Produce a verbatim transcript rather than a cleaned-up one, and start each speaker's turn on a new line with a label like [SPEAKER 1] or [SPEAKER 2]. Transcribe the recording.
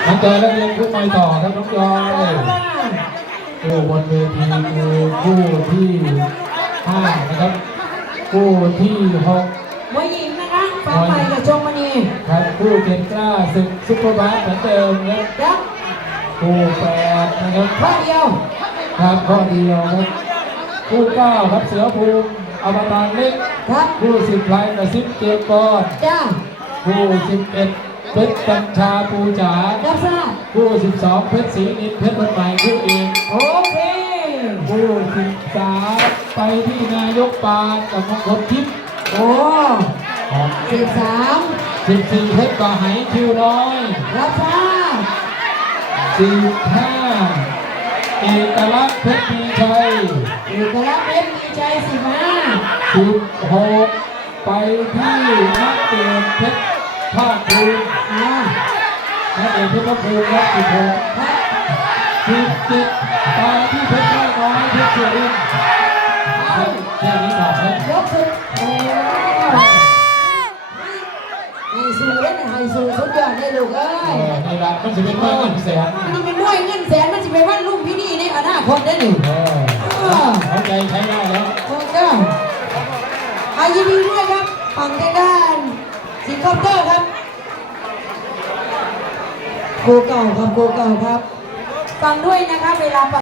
[SPEAKER 1] น้องจอยแล้วเรียนคู่ไปต่อครับน้องจอยคู่บนเวทีคือคู่ที่ห้านะครับคู่ที่หก
[SPEAKER 2] มวยหญิงนะคะฟ้าใหม่กับชมมณี
[SPEAKER 1] ครับคู่เกียรติกล้าศึกซุปเปอร์บาสเหมือนเดิมครับคู่แปดนะครับ
[SPEAKER 2] ข้อเดียว
[SPEAKER 1] ครับข้อเดียวครับคู่เก้าครับเสือภูมิอวตารเล็ก
[SPEAKER 2] ครับ
[SPEAKER 1] คู่สิบพลายกระซิบเกียรติกร
[SPEAKER 2] จ้า
[SPEAKER 1] คู่สิบเอ็ดเพชรกัญชาปูจ๋า
[SPEAKER 2] รับทราบ
[SPEAKER 1] คู่สิบสองเพชรศรีนินเพชรวันใหม่คู่เอง
[SPEAKER 2] โอเค
[SPEAKER 1] คู่สิบสามไปที่นายกปานกับมงคลทิพย์
[SPEAKER 2] โอ้สิบสาม
[SPEAKER 1] สิบสี่เพชรกระไหคิวน้อย
[SPEAKER 2] รับทราบ
[SPEAKER 1] สิบห้าเอกลักษณ์เพชรมีชัย
[SPEAKER 2] เอกลักษณ์เพชรมีใจสิบห้า
[SPEAKER 1] สิบหกไปที่นักเตะเพชรภาคภูมิ
[SPEAKER 2] อ่า
[SPEAKER 1] นักเตะเพชรภาคภูมิครับสิบหกสิบเจ็ดไปที่เพชรน้อยเพชรเชียรินแค่นี้บอกครับ
[SPEAKER 2] ยกสุดโอ้ไฮซูเล่นไฮซูสุดยอดได้ลูกเอ้ย
[SPEAKER 1] ในร้านมันจะเป็นมวยเงินแสน
[SPEAKER 2] นี่เป็นมวยเงินแสนมันจะไปวัดลุ่มพี่นี่ในอนาคตได้หนึ่ง
[SPEAKER 1] เข้าใจใช้ได้แล้ว
[SPEAKER 2] โอ้เจ้าอายินดีด้วยครับฝั่งด้านสิงคโปร์ครับโกเก่าครับโกเก่าครับฟังด้วยนะครับเวลา